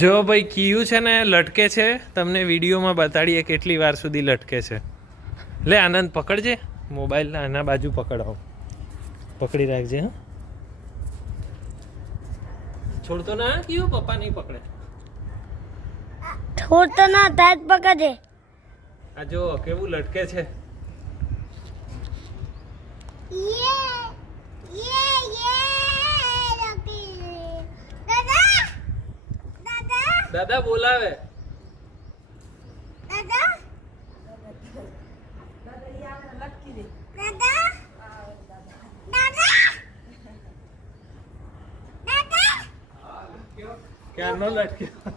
જો ભાઈ કીયું છે ને લટકે છે, તમને વિડીયોમાં બતાડીએ કેટલી વાર સુધી લટકે છે. લે આનંદ પકડજે મોબાઈલ, આના બાજુ પકડાવો, પકડી રાખજે. હા છોડતો ના કીયું, પપ્પા નહીં પકડે. છોડતો ના તાજ પકડે. આ જો કેવું લટકે છે. દાદા બોલાવે. ક્યારનો લટક્યો.